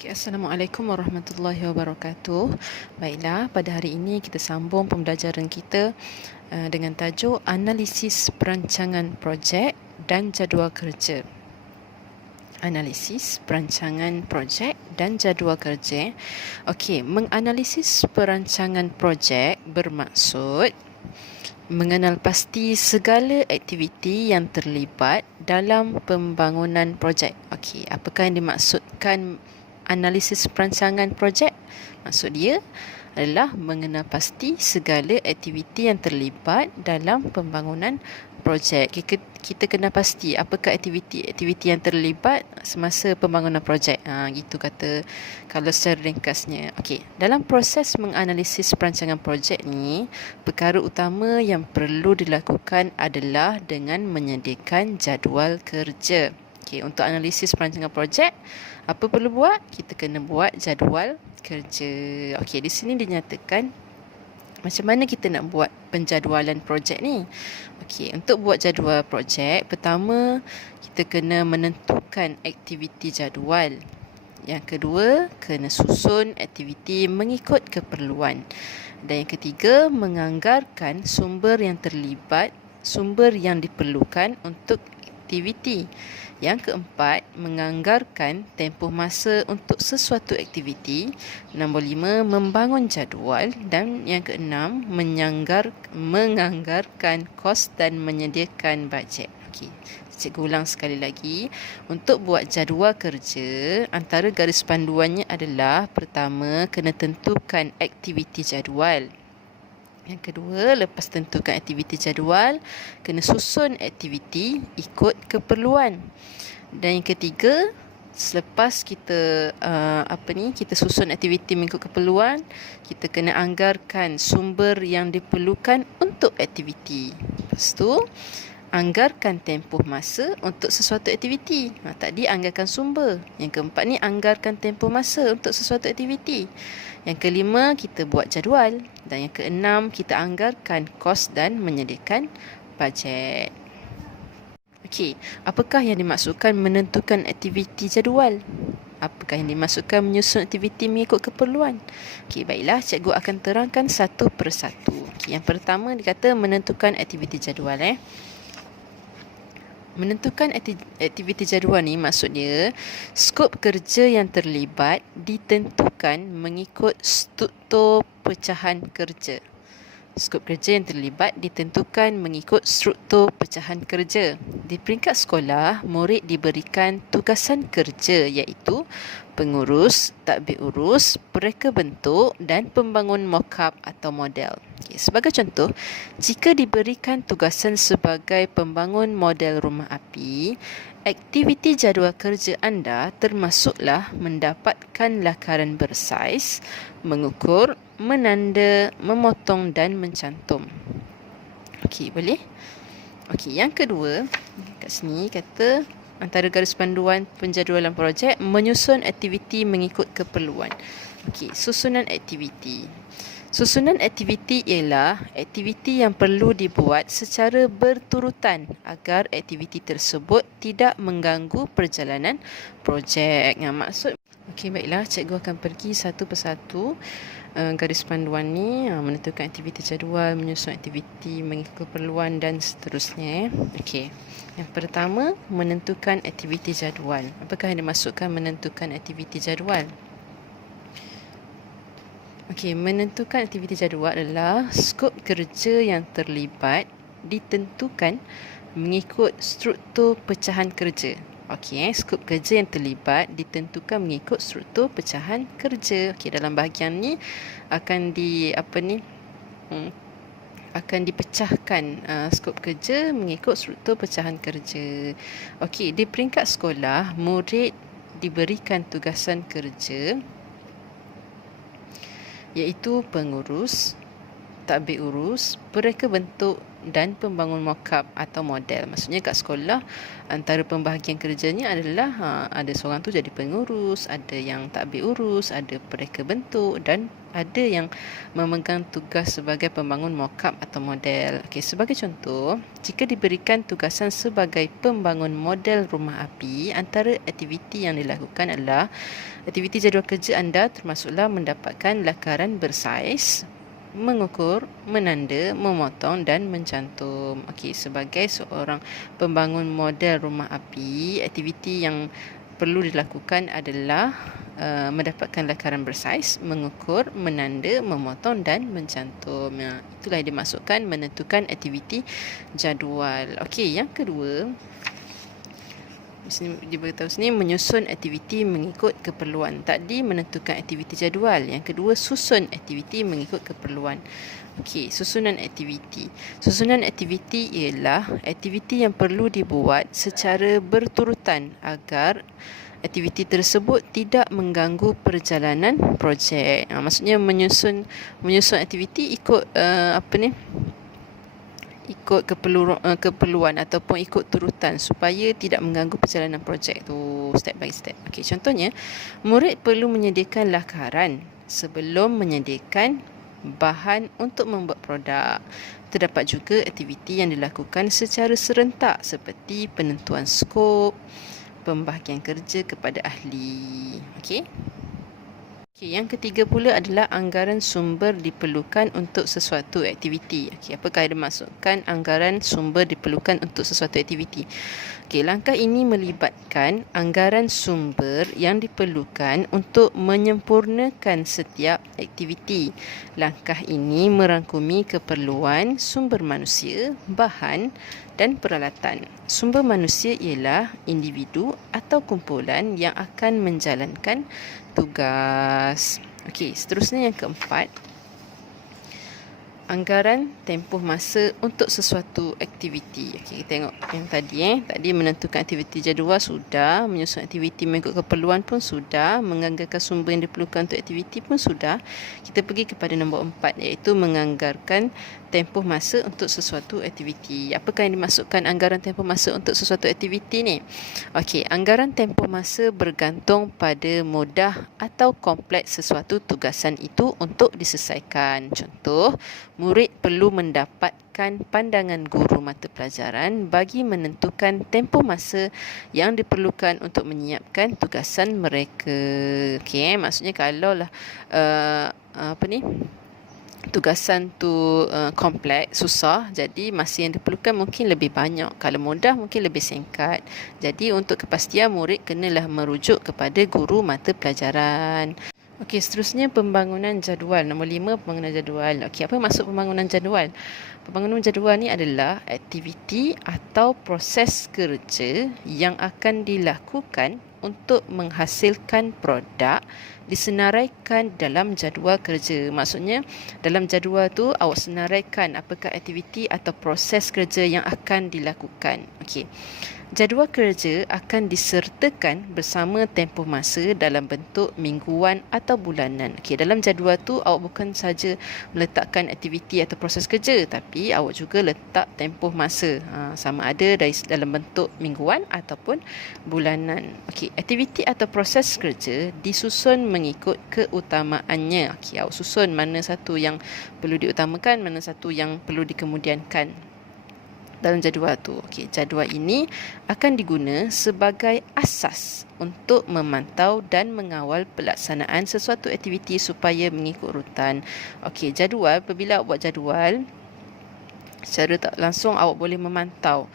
Okay, Assalamualaikum warahmatullahi wabarakatuh. Baiklah, pada hari ini kita sambung pembelajaran kita dengan tajuk analisis perancangan projek dan jadual kerja. Analisis perancangan projek dan jadual kerja. Okey, menganalisis perancangan projek bermaksud mengenal pasti segala aktiviti yang terlibat dalam pembangunan projek. Okey, apakah yang dimaksudkan analisis perancangan projek? Maksud dia adalah mengenal pasti segala aktiviti yang terlibat dalam pembangunan projek. Kita kena pasti apakah aktiviti yang terlibat semasa pembangunan projek. Gitu kata kalau secara ringkasnya. Okey, dalam proses menganalisis perancangan projek ni, perkara utama yang perlu dilakukan adalah dengan menyediakan jadual kerja. Okey, untuk analisis perancangan projek, apa perlu buat? Kita kena buat jadual kerja. Okey, di sini dinyatakan macam mana kita nak buat penjadualan projek ni. Okey, untuk buat jadual projek, pertama kita kena menentukan aktiviti jadual. Yang kedua, kena susun aktiviti mengikut keperluan. Dan yang ketiga, menganggarkan sumber yang terlibat, sumber yang diperlukan untuk aktiviti. Yang keempat, menganggarkan tempoh masa untuk sesuatu aktiviti. Nombor 5, membangun jadual. Dan yang keenam, menganggarkan kos dan menyediakan bajet. Okey, cikgu ulang sekali lagi. Untuk buat jadual kerja, antara garis panduannya adalah pertama, kena tentukan aktiviti jadual. Yang kedua, lepas tentukan aktiviti jadual, kena susun aktiviti ikut keperluan. Dan yang ketiga, selepas kita kita susun aktiviti mengikut keperluan, kita kena anggarkan sumber yang diperlukan untuk aktiviti. Lepas tu, anggarkan tempoh masa untuk sesuatu aktiviti. Tadi anggarkan sumber. Yang keempat ni anggarkan tempoh masa untuk sesuatu aktiviti. Yang kelima, kita buat jadual. Dan yang keenam, kita anggarkan kos dan menyediakan bajet. Okey, apakah yang dimaksudkan menentukan aktiviti jadual? Apakah yang dimaksudkan menyusun aktiviti mengikut keperluan? Okey, baiklah, cikgu akan terangkan satu persatu. Okey, yang pertama dikata menentukan aktiviti jadual. Menentukan aktiviti jadual ni maksud dia skop kerja yang terlibat ditentukan mengikut struktur pecahan kerja. Skop kerja yang terlibat ditentukan mengikut struktur pecahan kerja. Di peringkat sekolah, murid diberikan tugasan kerja iaitu pengurus, tadbir urus, pereka bentuk dan pembangun mock-up atau model. Sebagai contoh, jika diberikan tugasan sebagai pembangun model rumah api, aktiviti jadual kerja anda termasuklah mendapatkan lakaran bersaiz, mengukur, menanda, memotong dan mencantum. Okey, boleh? Okey, yang kedua, kat sini kata antara garis panduan penjadualan projek, menyusun aktiviti mengikut keperluan. Okey, susunan aktiviti. Susunan aktiviti ialah aktiviti yang perlu dibuat secara berturutan agar aktiviti tersebut tidak mengganggu perjalanan projek. Maksud, okey, baiklah, cikgu akan pergi satu persatu garis panduan ni, menentukan aktiviti jadual, menyusun aktiviti mengikut keperluan dan seterusnya. Okey, yang pertama, menentukan aktiviti jadual. Apakah yang dimaksudkan menentukan aktiviti jadual? Okey, menentukan aktiviti jadual adalah skop kerja yang terlibat ditentukan mengikut struktur pecahan kerja. Okey, skop kerja yang terlibat ditentukan mengikut struktur pecahan kerja. Okey, dalam bahagian ni akan akan dipecahkan skop kerja mengikut struktur pecahan kerja. Okey, di peringkat sekolah, murid diberikan tugasan kerja iaitu pengurus, tadbir urus, pereka bentuk dan pembangun mockup atau model. Maksudnya kat sekolah antara pembahagian kerjanya adalah ada seorang tu jadi pengurus, ada yang takbir urus, ada pereka bentuk dan ada yang memegang tugas sebagai pembangun mockup atau model. Okey, sebagai contoh, jika diberikan tugasan sebagai pembangun model rumah api, antara aktiviti yang dilakukan adalah aktiviti jadual kerja anda termasuklah mendapatkan lakaran bersaiz, mengukur, menanda, memotong dan mencantum. Okey, sebagai seorang pembangun model rumah api, aktiviti yang perlu dilakukan adalah mendapatkan lakaran bersaiz, mengukur, menanda, memotong dan mencantum. Itulah yang dimaksudkan menentukan aktiviti jadual. Okey, yang kedua, dia beritahu sini menyusun aktiviti mengikut keperluan. Tadi menentukan aktiviti jadual. Yang kedua, susun aktiviti mengikut keperluan. Okey, susunan aktiviti. Susunan aktiviti ialah aktiviti yang perlu dibuat secara berturutan agar aktiviti tersebut tidak mengganggu perjalanan projek. Maksudnya menyusun aktiviti ikut ikut keperluan ataupun ikut turutan supaya tidak mengganggu perjalanan projek tu step by step. Okey, contohnya murid perlu menyediakan lakaran sebelum menyediakan bahan untuk membuat produk. Terdapat juga aktiviti yang dilakukan secara serentak seperti penentuan skop, pembahagian kerja kepada ahli. Okey. Okey, yang ketiga pula adalah anggaran sumber diperlukan untuk sesuatu aktiviti. Okey, apakah yang dimaksudkan anggaran sumber diperlukan untuk sesuatu aktiviti? Okey, langkah ini melibatkan anggaran sumber yang diperlukan untuk menyempurnakan setiap aktiviti. Langkah ini merangkumi keperluan sumber manusia, bahan dan peralatan. Sumber manusia ialah individu atau kumpulan yang akan menjalankan tugas. Okey, seterusnya yang keempat, anggaran tempoh masa untuk sesuatu aktiviti. Okey, kita tengok yang tadi tadi menentukan aktiviti jadual sudah, menyusun aktiviti mengikut keperluan pun sudah, menganggarkan sumber yang diperlukan untuk aktiviti pun sudah. Kita pergi kepada nombor 4 iaitu menganggarkan tempoh masa untuk sesuatu aktiviti. Apakah yang dimaksudkan anggaran tempoh masa untuk sesuatu aktiviti ni? Okey, anggaran tempoh masa bergantung pada mudah atau kompleks sesuatu tugasan itu untuk diselesaikan. Contoh, murid perlu mendapatkan pandangan guru mata pelajaran bagi menentukan tempoh masa yang diperlukan untuk menyiapkan tugasan mereka. Okey, maksudnya kalaulah tugasan tu kompleks, susah, jadi masa yang diperlukan mungkin lebih banyak. Kalau mudah mungkin lebih singkat. Jadi untuk kepastian, murid kenalah merujuk kepada guru mata pelajaran. Okey, seterusnya pembangunan jadual. Nombor 5, pembangunan jadual. Okey, apa maksud pembangunan jadual? Pembangunan jadual ni adalah aktiviti atau proses kerja yang akan dilakukan untuk menghasilkan produk disenaraikan dalam jadual kerja. Maksudnya dalam jadual tu awak senaraikan apakah aktiviti atau proses kerja yang akan dilakukan. Okey. Jadual kerja akan disertakan bersama tempoh masa dalam bentuk mingguan atau bulanan. Okey, dalam jadual tu awak bukan saja meletakkan aktiviti atau proses kerja, tapi awak juga letak tempoh masa. Sama ada dalam bentuk mingguan ataupun bulanan. Okey, aktiviti atau proses kerja disusun mengikut keutamaannya. Okey, awak susun mana satu yang perlu diutamakan, mana satu yang perlu dikemudiankan dalam jadual tu. Okey, jadual ini akan diguna sebagai asas untuk memantau dan mengawal pelaksanaan sesuatu aktiviti supaya mengikut urutan. Okey, jadual, apabila awak buat jadual, secara tak langsung awak boleh memantau.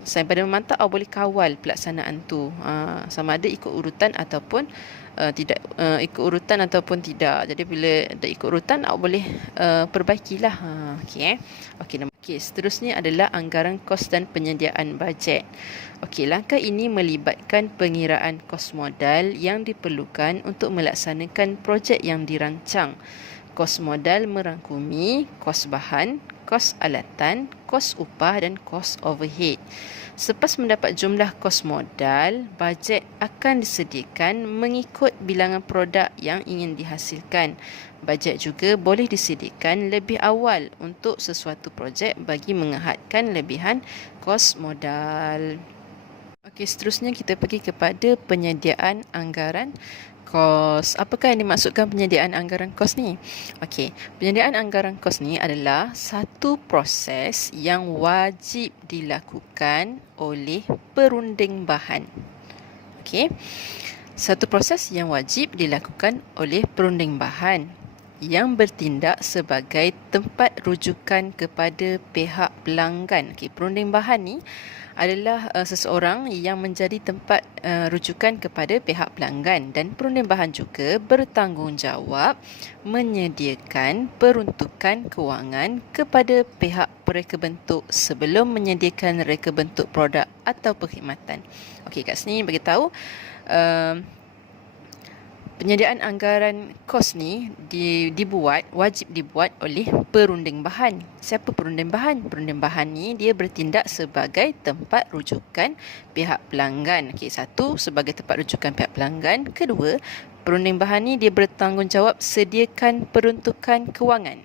Selain pada memantau, awak boleh kawal pelaksanaan tu. Sama ada ikut urutan ataupun tidak ikut urutan ataupun tidak. Jadi bila dah ikut urutan, awak boleh perbaikilah. Okey. Okey, seterusnya adalah anggaran kos dan penyediaan bajet. Okey, langkah ini melibatkan pengiraan kos modal yang diperlukan untuk melaksanakan projek yang dirancang. Kos modal merangkumi kos bahan, kos alatan, kos upah dan kos overhead. Selepas mendapat jumlah kos modal, bajet akan disediakan mengikut bilangan produk yang ingin dihasilkan. Bajet juga boleh disediakan lebih awal untuk sesuatu projek bagi menghadkan lebihan kos modal. Okey, seterusnya kita pergi kepada penyediaan anggaran kos. Apakah yang dimaksudkan penyediaan anggaran kos ni? Okey, penyediaan anggaran kos ni adalah satu proses yang wajib dilakukan oleh perunding bahan. Okey, satu proses yang wajib dilakukan oleh perunding bahan yang bertindak sebagai tempat rujukan kepada pihak pelanggan. Okey, perunding bahan ni adalah seseorang yang menjadi tempat rujukan kepada pihak pelanggan, dan perunding bahan juga bertanggungjawab menyediakan peruntukan kewangan kepada pihak pereka bentuk sebelum menyediakan reka bentuk produk atau perkhidmatan. Okey, kat sini bagi tahu penyediaan anggaran kos ni wajib dibuat oleh perunding bahan. Siapa perunding bahan? Perunding bahan ni dia bertindak sebagai tempat rujukan pihak pelanggan. Okey, satu, sebagai tempat rujukan pihak pelanggan. Kedua, perunding bahan ni dia bertanggungjawab sediakan peruntukan kewangan.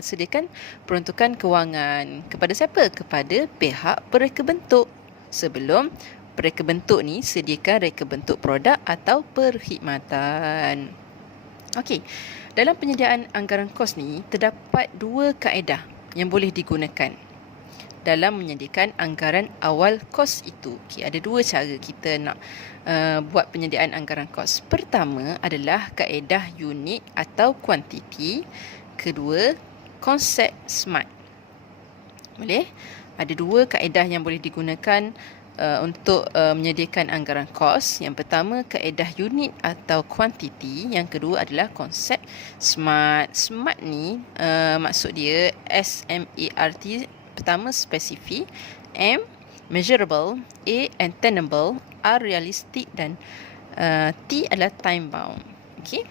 Sediakan peruntukan kewangan kepada siapa? Kepada pihak pereka bentuk sebelum pereka bentuk ni sediakan reka bentuk produk atau perkhidmatan. Okey, dalam penyediaan anggaran kos ni terdapat dua kaedah yang boleh digunakan dalam menyediakan anggaran awal kos itu. Okey, ada dua cara kita nak buat penyediaan anggaran kos. Pertama adalah kaedah unit atau kuantiti. Kedua, konsep SMART. Boleh? Ada dua kaedah yang boleh digunakan untuk menyediakan anggaran kos. Yang pertama kaedah unit atau kuantiti, yang kedua adalah konsep SMART. SMART ni maksud dia SMART. Pertama spesifik, M measurable, A attainable, R realistic dan T adalah time bound. Okey,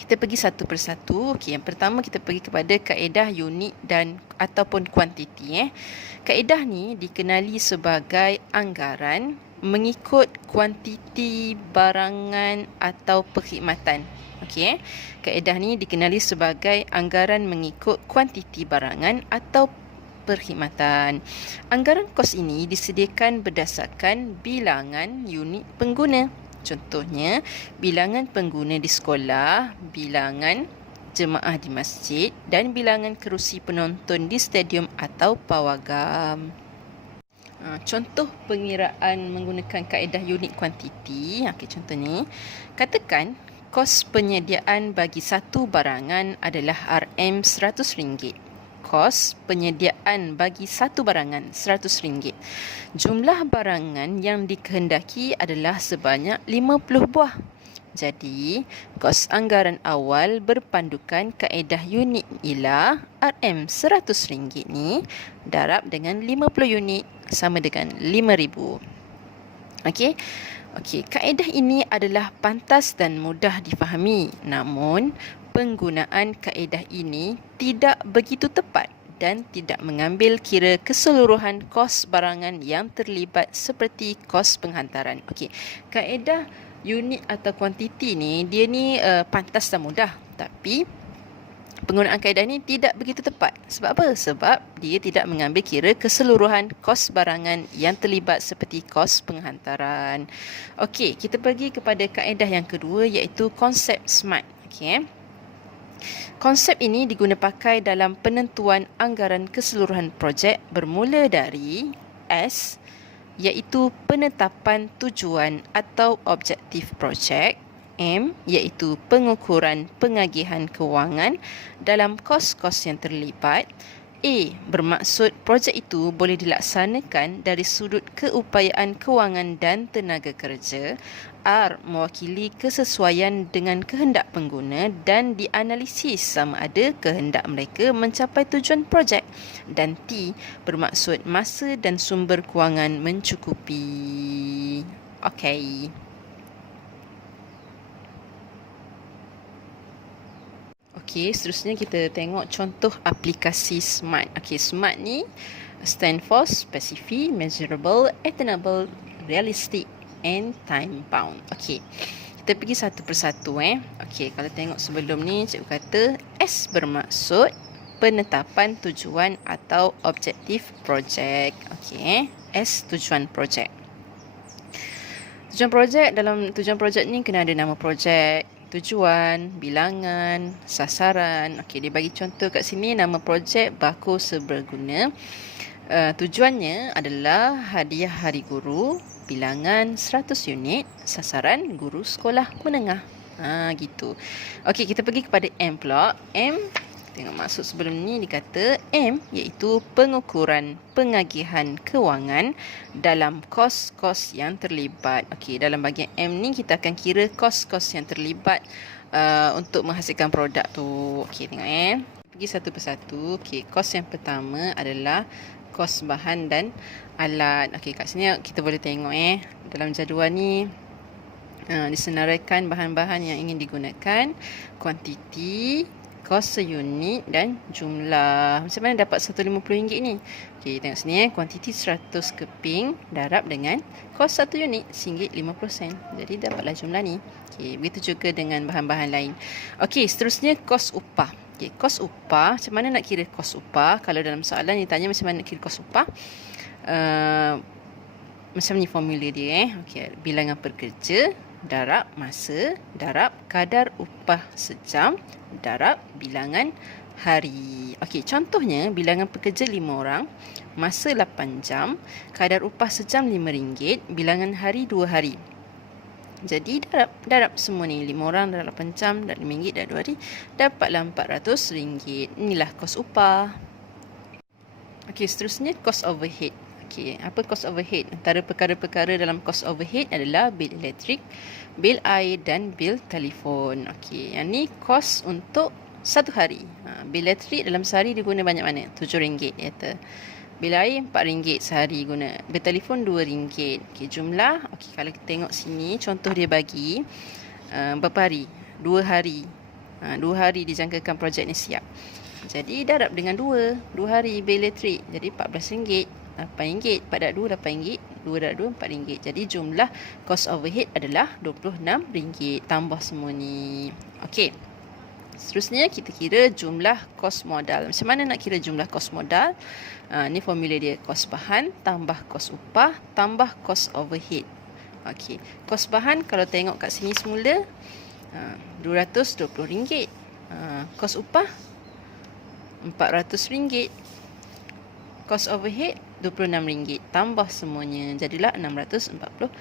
kita pergi satu persatu. Okey, yang pertama kita pergi kepada kaedah unit dan ataupun kuantiti. Kaedah ni dikenali sebagai anggaran mengikut kuantiti barangan atau perkhidmatan. Okey, kaedah ni dikenali sebagai anggaran mengikut kuantiti barangan atau perkhidmatan. Anggaran kos ini disediakan berdasarkan bilangan unit pengguna. Contohnya, bilangan pengguna di sekolah, bilangan jemaah di masjid dan bilangan kerusi penonton di stadium atau pawagam. Contoh pengiraan menggunakan kaedah unit kuantiti. Okey, contoh ni. Katakan kos penyediaan bagi satu barangan adalah RM RM100. Kos penyediaan bagi satu barangan RM100. Jumlah barangan yang dikehendaki adalah sebanyak 50 buah. Jadi, kos anggaran awal berpandukan kaedah unit ialah RM100 ni darab dengan 50 unit sama dengan RM5,000. Okey. Okey, kaedah ini adalah pantas dan mudah difahami. Namun, penggunaan kaedah ini tidak begitu tepat dan tidak mengambil kira keseluruhan kos barangan yang terlibat seperti kos penghantaran. Okey, kaedah unit atau kuantiti ni dia ni pantas dan mudah, tapi penggunaan kaedah ni tidak begitu tepat. Sebab apa? Sebab dia tidak mengambil kira keseluruhan kos barangan yang terlibat seperti kos penghantaran. Okey, kita pergi kepada kaedah yang kedua iaitu konsep SMART. Okey. Konsep ini diguna pakai dalam penentuan anggaran keseluruhan projek bermula dari S iaitu penetapan tujuan atau objektif projek, M iaitu pengukuran pengagihan kewangan dalam kos-kos yang terlibat, A bermaksud projek itu boleh dilaksanakan dari sudut keupayaan kewangan dan tenaga kerja, R mewakili kesesuaian dengan kehendak pengguna dan dianalisis sama ada kehendak mereka mencapai tujuan projek, dan T bermaksud masa dan sumber kewangan mencukupi. Okey, Okey, seterusnya kita tengok contoh aplikasi SMART. Okey, SMART ni stand for specific, measurable, attainable, realistic and time bound. Okey. Kita pergi satu persatu Okey, kalau tengok sebelum ni cikgu kata S bermaksud penetapan tujuan atau objektif projek. Okey, S tujuan projek. Tujuan projek, dalam tujuan projek ni kena ada nama projek, tujuan, bilangan, sasaran. Okey, dia bagi contoh kat sini nama projek Bako Seberguna. Tujuannya adalah hadiah Hari Guru, bilangan 100 unit, sasaran guru sekolah menengah. Gitu. Okey, kita pergi kepada M pula. M, tengok maksud sebelum ni dikata M iaitu pengukuran pengagihan kewangan dalam kos-kos yang terlibat. Okey, dalam bahagian M ni kita akan kira kos-kos yang terlibat untuk menghasilkan produk tu. Okey, tengok pergi satu persatu. Okey, kos yang pertama adalah kos bahan dan alat. Okey, kat sini kita boleh tengok dalam jadual ni disenaraikan bahan-bahan yang ingin digunakan, kuantiti, kos seunit dan jumlah. Macam mana dapat RM150 ni? Okey, tengok sini kuantiti 100 keping darab dengan kos 1 unit RM1.50. Jadi dapatlah jumlah ni. Okey, begitu juga dengan bahan-bahan lain. Okey, seterusnya kos upah. Okey, kos upah, macam mana nak kira kos upah? Kalau dalam soalan ditanya macam mana nak kira kos upah, macam ni formula dia Okey, bilangan pekerja darab masa darab kadar upah sejam darab bilangan hari. Okey, contohnya bilangan pekerja 5 orang, masa 8 jam, kadar upah sejam RM5, bilangan hari 2 hari. Jadi darab semua ni, 5 orang darab 8 jam dan RM5 darab 2 hari, dapatlah RM400. Inilah kos upah. Okey, seterusnya kos overhead. Okey, apa cost overhead? Antara perkara-perkara dalam cost overhead adalah bil elektrik, bil air dan bil telefon. Okey, yang ni kos untuk satu hari. Bil elektrik dalam sehari dia guna banyak mana? RM7 dia kata. Bil air RM4 sehari guna. Bil telefon RM2. Okey, jumlah. Okey, kalau kita tengok sini contoh dia bagi berapa hari? 2 hari. 2 hari dijangkakan projek ni siap. Jadi darab dengan 2 hari bil elektrik. Jadi RM14. RM8, 4 darab 2, RM8, 2 darab 2, RM4. Jadi jumlah cost overhead adalah RM26. Tambah semua ni. Okey. Seterusnya kita kira jumlah kos modal. Macam mana nak kira jumlah kos modal? Ni formula dia. Kos bahan tambah kos upah tambah kos overhead. Okey. Kos bahan kalau tengok kat sini semula RM220. Kos upah RM400. Kos overhead RM26. Tambah semuanya jadilah RM646.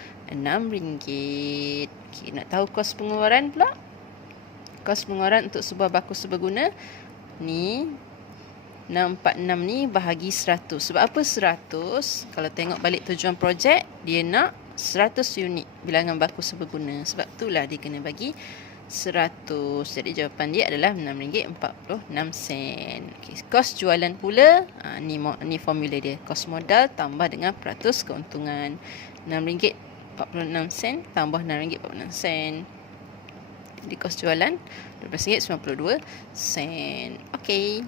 Okey, nak tahu kos pengeluaran pula? Kos pengeluaran untuk sebuah bako seberguna ni 646 ni bahagi 100. Sebab apa 100? Kalau tengok balik tujuan projek, dia nak 100 unit bilangan bako seberguna. Sebab itulah dia kena bagi 100. Jadi jawapan dia adalah RM6.46. Okay, kos jualan pula, ni formula dia. Kos modal tambah dengan peratus keuntungan. RM6.46 tambah RM6.46. Jadi kos jualan RM12.92. Okey.